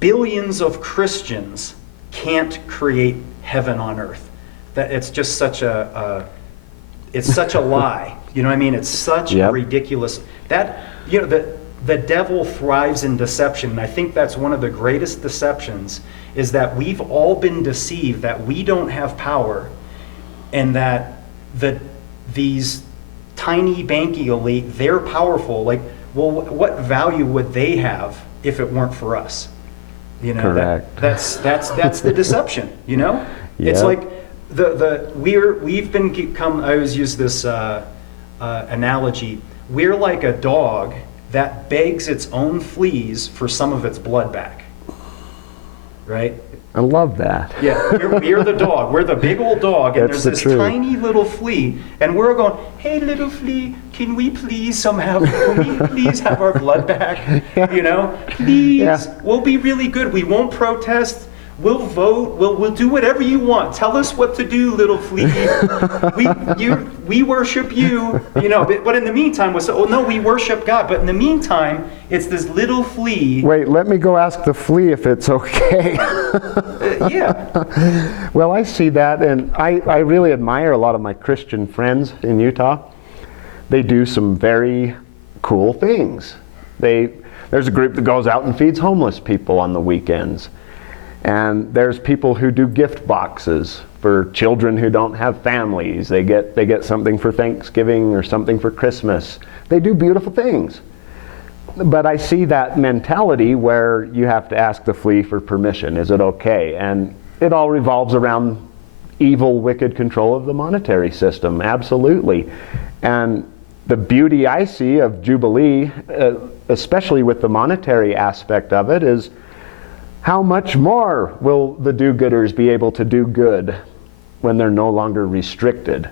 billions of Christians can't create heaven on earth? That it's just such a lie. You know what I mean? It's such a ridiculous, that, you know, the devil thrives in deception. And I think that's one of the greatest deceptions, is that we've all been deceived that we don't have power, and that these tiny banking elite, they're powerful. Like, well, what value would they have if it weren't for us? You know, correct. That's the deception. You know, it's like we've become. I always use this analogy. We're like a dog that begs its own fleas for some of its blood back. Right? I love that. Yeah, we're the dog. We're the big old dog, and That's there's the this truth. tiny little flea, and we're going, "Hey, little flea, can we please have our blood back? You know, please. Yeah. We'll be really good. We won't protest. We'll vote. We'll do whatever you want. Tell us what to do, little flea. We worship you. You know." But in the meantime, we worship God. But in the meantime, it's this little flea. Wait, let me go ask the flea if it's okay. Yeah. Well, I see that, and I really admire a lot of my Christian friends in Utah. They do some very cool things. There's a group that goes out and feeds homeless people on the weekends. And there's people who do gift boxes for children who don't have families. They get something for Thanksgiving or something for Christmas. They do beautiful things. But I see that mentality where you have to ask the flea for permission. Is it okay? And it all revolves around evil, wicked control of the monetary system. Absolutely. And the beauty I see of Jubilee, especially with the monetary aspect of it, is how much more will the do-gooders be able to do good when they're no longer restricted?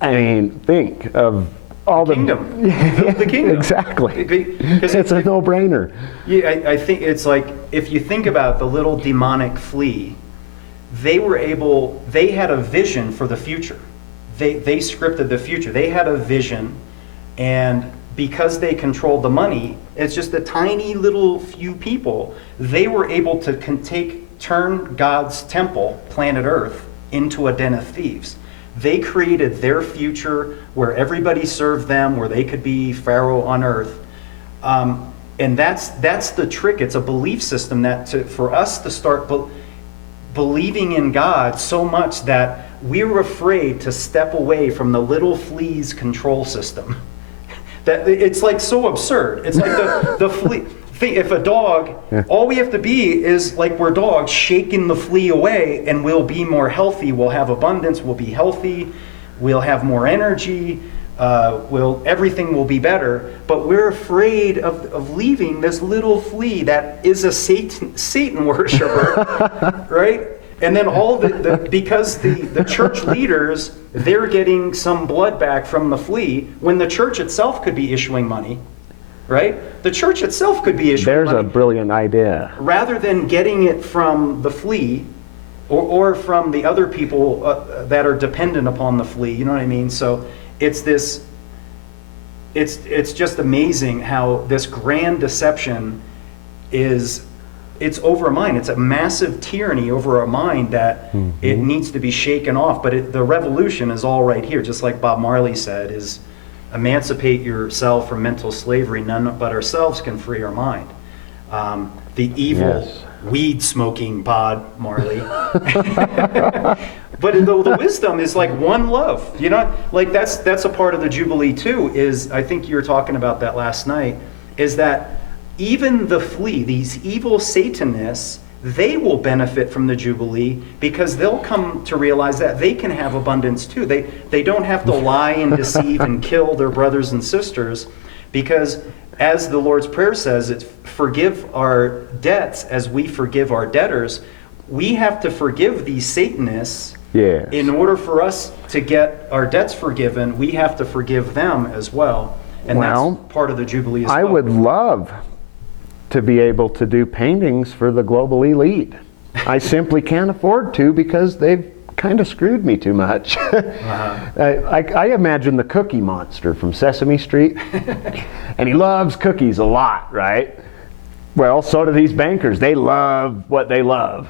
I mean, think of all the kingdom. The kingdom. Exactly. It's a no-brainer. Yeah, I think it's like, if you think about the little demonic flea, they had a vision for the future. They scripted the future. They had a vision, and because they controlled the money, it's just a tiny little few people, they were able to turn God's temple, planet Earth, into a den of thieves. They created their future where everybody served them, where they could be Pharaoh on earth. And that's the trick. It's a belief system for us to start believing in God so much that we're afraid to step away from the little flea's control system. That it's like so absurd. It's like the flea. If a dog, all we have to be is like we're dogs, shaking the flea away, and we'll be more healthy. We'll have abundance. We'll be healthy. We'll have more energy. Everything will be better. But we're afraid of leaving this little flea that is a Satan worshiper, right? And then because the church leaders, they're getting some blood back from the flea, when the church itself could be issuing money, right? The church itself could be issuing money. There's a brilliant idea. Rather than getting it from the flea or from the other people that are dependent upon the flea, you know what I mean? So it's just amazing how this grand deception it's over a mind. It's a massive tyranny over a mind that it needs to be shaken off. But the revolution is all right here, just like Bob Marley said, is emancipate yourself from mental slavery. None but ourselves can free our mind. The evil weed-smoking Bob Marley. But the wisdom is like one love. You know, like that's a part of the Jubilee too, is, I think you were talking about that last night, is that even the flea, these evil Satanists, they will benefit from the Jubilee because they'll come to realize that they can have abundance too. They don't have to lie and deceive and kill their brothers and sisters, because as the Lord's Prayer says, it's forgive our debts as we forgive our debtors. We have to forgive these Satanists. Yes. In order for us to get our debts forgiven, we have to forgive them as well. And that's part of the Jubilee as well. I would love to be able to do paintings for the global elite. I simply can't afford to because they've kind of screwed me too much. I imagine the Cookie Monster from Sesame Street, and he loves cookies a lot, right? Well, so do these bankers. They love what they love.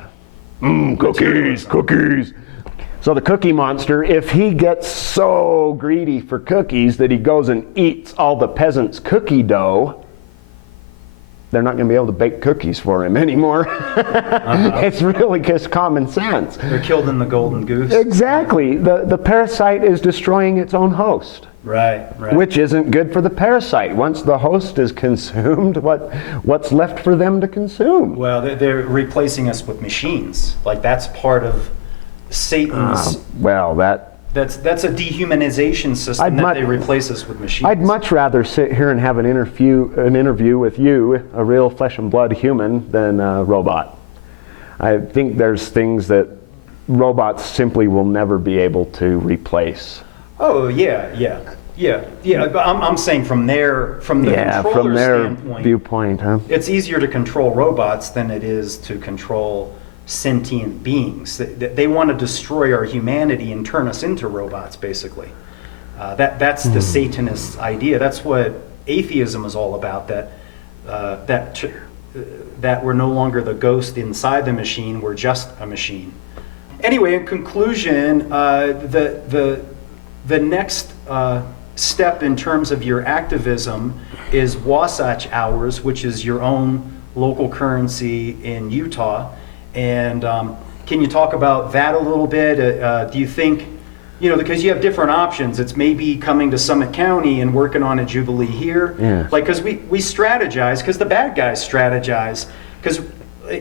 Cookies, cookies. So the Cookie Monster, if he gets so greedy for cookies that he goes and eats all the peasants' cookie dough, they're not going to be able to bake cookies for him anymore. It's really just common sense. They're killed in the golden goose. Exactly. The parasite is destroying its own host. Right. Which isn't good for the parasite. Once the host is consumed, what's left for them to consume? Well, they're replacing us with machines. Like, that's part of Satan's... That's a dehumanization system they replace us with machines. I'd much rather sit here and have an interview with you, a real flesh and blood human, than a robot. I think there's things that robots simply will never be able to replace. Oh yeah. I'm saying from the controller's standpoint, viewpoint, huh? It's easier to control robots than it is to control sentient beings. They want to destroy our humanity and turn us into robots, basically. That's the Satanist idea. That's what atheism is all about. That we're no longer the ghost inside the machine. We're just a machine. Anyway, in conclusion, the next step in terms of your activism is Wasatch Hours, which is your own local currency in Utah. And can you talk about that a little bit? Do you think, because you have different options, it's maybe coming to Summit County and working on a Jubilee here. Yeah. Like, because we strategize, because the bad guys strategize. Because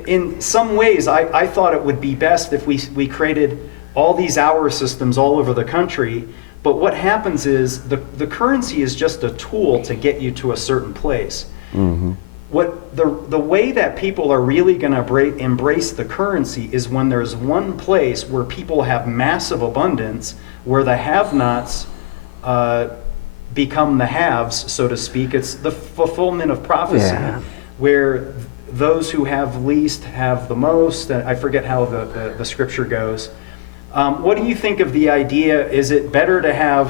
in some ways, I thought it would be best if we created all these hour systems all over the country. But what happens is the currency is just a tool to get you to a certain place. Mm-hmm. What the way that people are really going to embrace the currency is when there's one place where people have massive abundance, where the have-nots become the haves, so to speak. It's the fulfillment of prophecy, where those who have least have the most. I forget how the scripture goes. What do you think of the idea? Is it better to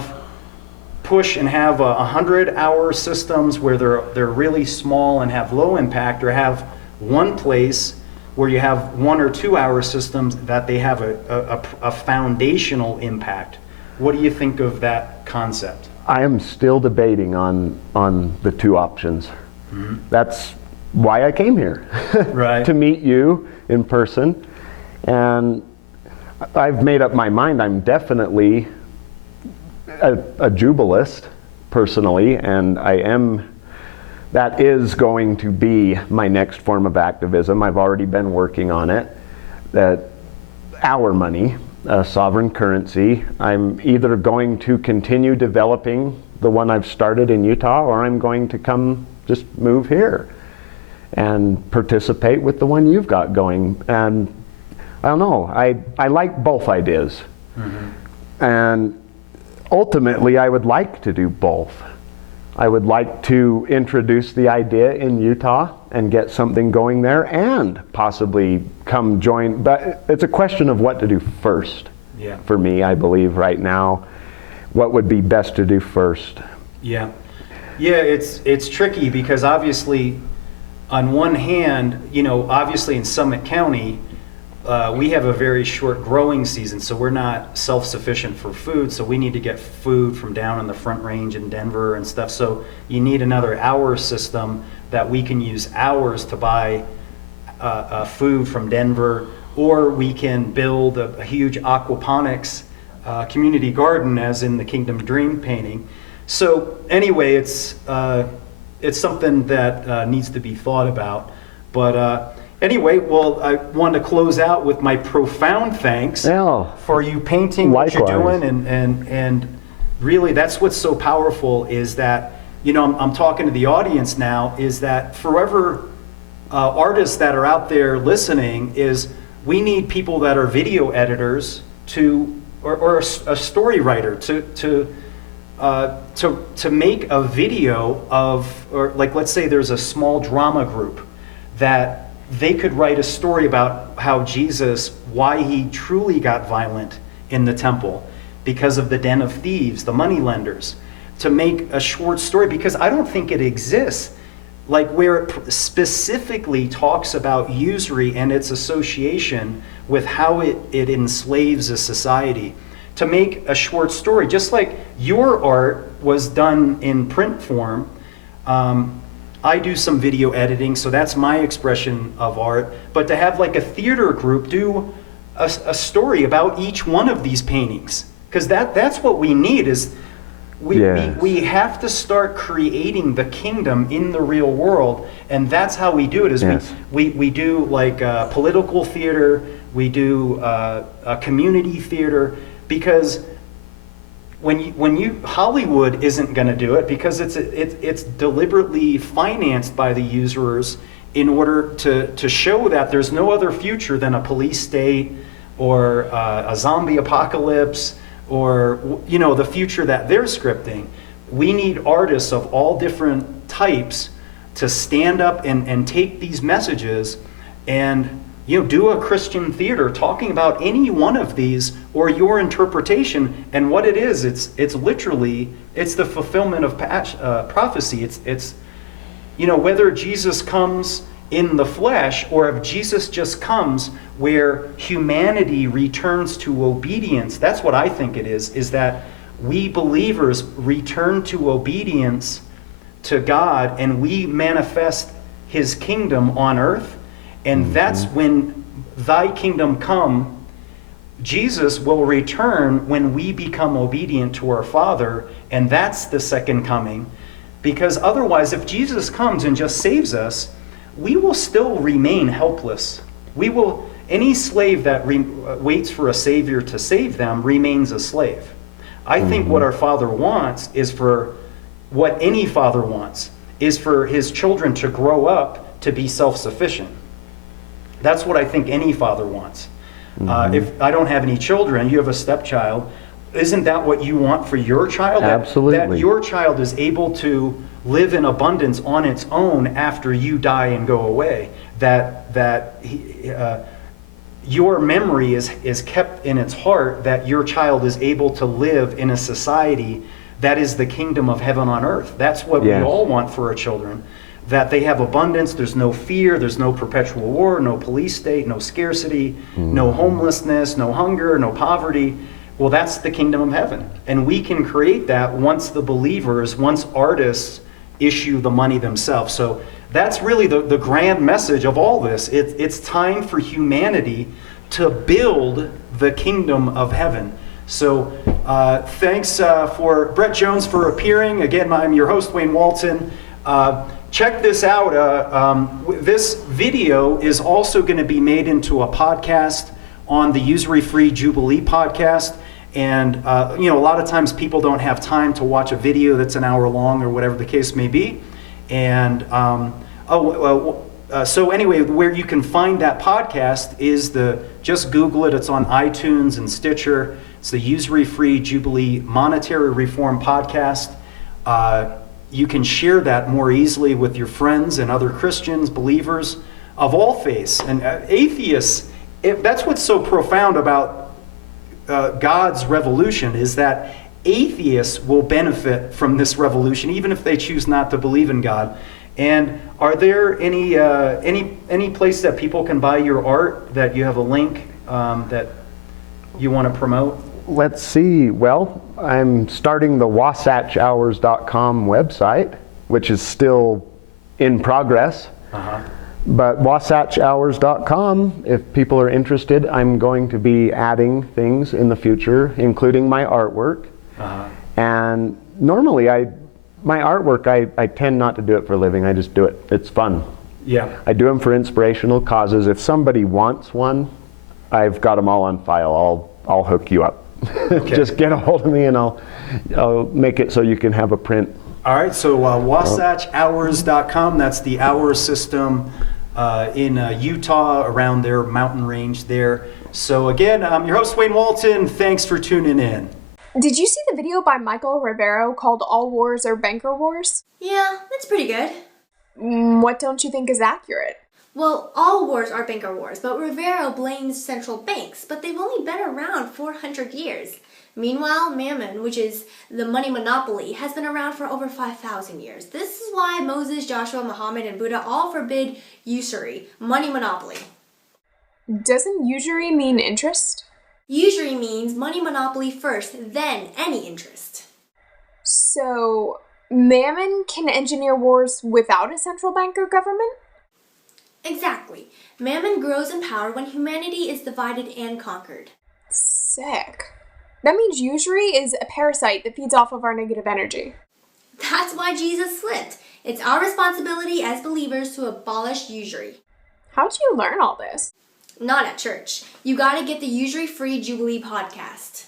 push and have 100-hour systems where they're really small and have low impact, or have one place where you have 1 or 2 hour systems that they have a foundational impact? What do you think of that concept? I am still debating on the two options. Mm-hmm. That's why I came here, right? To meet you in person. And I've made up my mind. I'm definitely a jubilist personally, and that is going to be my next form of activism. I've already been working on it. That our money, sovereign currency, I'm either going to continue developing the one I've started in Utah, or I'm going to just move here and participate with the one you've got going. And I don't know, I like both ideas. Mm-hmm. And ultimately, I would like to do both. I would like to introduce the idea in Utah and get something going there, and possibly come join. But it's a question of what to do first. Yeah. For me, I believe right now, what would be best to do first. Yeah. Yeah, it's tricky because obviously, on one hand, obviously in Summit County, we have a very short growing season, so we're not self-sufficient for food, so we need to get food from down on the Front Range in Denver and stuff. So you need another hour system that we can use hours to buy food from Denver, or we can build a huge aquaponics community garden, as in the Kingdom Dream painting. So anyway, it's something that needs to be thought about. But anyway, well, I want to close out with my profound thanks for you painting what you're doing, and really that's what's so powerful is that, I'm talking to the audience now, is that forever artists that are out there listening, is we need people that are video editors or a story writer to make a video of, or like, let's say there's a small drama group that they could write a story about how Jesus, why he truly got violent in the temple because of the den of thieves, the moneylenders, to make a short story, because I don't think it exists, like where it specifically talks about usury and its association with how it enslaves a society. To make a short story, just like your art was done in print form, I do some video editing, so that's my expression of art. But to have like a theater group do a story about each one of these paintings, because that's what we need. Is we have to start creating the kingdom in the real world, and that's how we do it. Is we do like political theater, we do a community theater, because when you Hollywood isn't going to do it, because it's deliberately financed by the usurers in order to show that there's no other future than a police state or a zombie apocalypse, or the future that they're scripting. We need artists of all different types to stand up and take these messages and do a Christian theater talking about any one of these, or your interpretation. And what it is, it's literally, it's the fulfillment of prophecy. It's whether Jesus comes in the flesh, or if Jesus just comes where humanity returns to obedience. That's what I think it is that we believers return to obedience to God, and we manifest his kingdom on earth. And that's when thy kingdom come, Jesus will return when we become obedient to our Father, and that's the second coming. Because otherwise, if Jesus comes and just saves us, we will still remain helpless. Any slave that waits for a Savior to save them remains a slave. I think what our Father wants is what any father wants, is for his children to grow up to be self-sufficient. That's what I think any father wants. If I don't have any children, you have a stepchild, isn't that what you want for your child? Absolutely. That your child is able to live in abundance on its own after you die and go away. Your memory is kept in its heart, that your child is able to live in a society that is the kingdom of heaven on earth. That's what we all want for our children. That they have abundance, there's no fear, there's no perpetual war, no police state, no scarcity, no homelessness, no hunger, no poverty. Well, that's the kingdom of heaven. And we can create that once artists issue the money themselves. So that's really the grand message of all this. It's time for humanity to build the kingdom of heaven. So thanks for Brett Jones for appearing. Again, I'm your host, Wayne Walton. Check this out. This video is also going to be made into a podcast on the Usury-Free Jubilee podcast. And a lot of times people don't have time to watch a video that's an hour long or whatever the case may be. And so anyway, where you can find that podcast is just Google it. It's on iTunes and Stitcher. It's the Usury-Free Jubilee Monetary Reform Podcast. You can share that more easily with your friends and other Christians, believers of all faiths. And atheists, that's what's so profound about God's revolution, is that atheists will benefit from this revolution, even if they choose not to believe in God. And are there any place that people can buy your art, that you have a link that you want to promote? Let's see. Well, I'm starting the wasatchhours.com website, which is still in progress. But wasatchhours.com, if people are interested, I'm going to be adding things in the future, including my artwork. And normally my artwork, I tend not to do it for a living. I just do it. It's fun. Yeah. I do them for inspirational causes. If somebody wants one, I've got them all on file. I'll hook you up. Okay. Just get a hold of me and I'll make it so you can have a print. All right, so wasatchhours.com, that's the hour system in Utah, around their mountain range there. So again, I'm your host, Wayne Walton. Thanks for tuning in. Did you see the video by Michael Rivero called All Wars Are Banker Wars? Yeah, that's pretty good. What don't you think is accurate? Well, all wars are banker wars, but Rivero blames central banks, but they've only been around 400 years. Meanwhile, Mammon, which is the money monopoly, has been around for over 5,000 years. This is why Moses, Joshua, Muhammad, and Buddha all forbid usury, money monopoly. Doesn't usury mean interest? Usury means money monopoly first, then any interest. So, Mammon can engineer wars without a central bank or government? Exactly. Mammon grows in power when humanity is divided and conquered. Sick. That means usury is a parasite that feeds off of our negative energy. That's why Jesus slipped. It's our responsibility as believers to abolish usury. How'd you learn all this? Not at church. You gotta get the Usury-Free Jubilee podcast.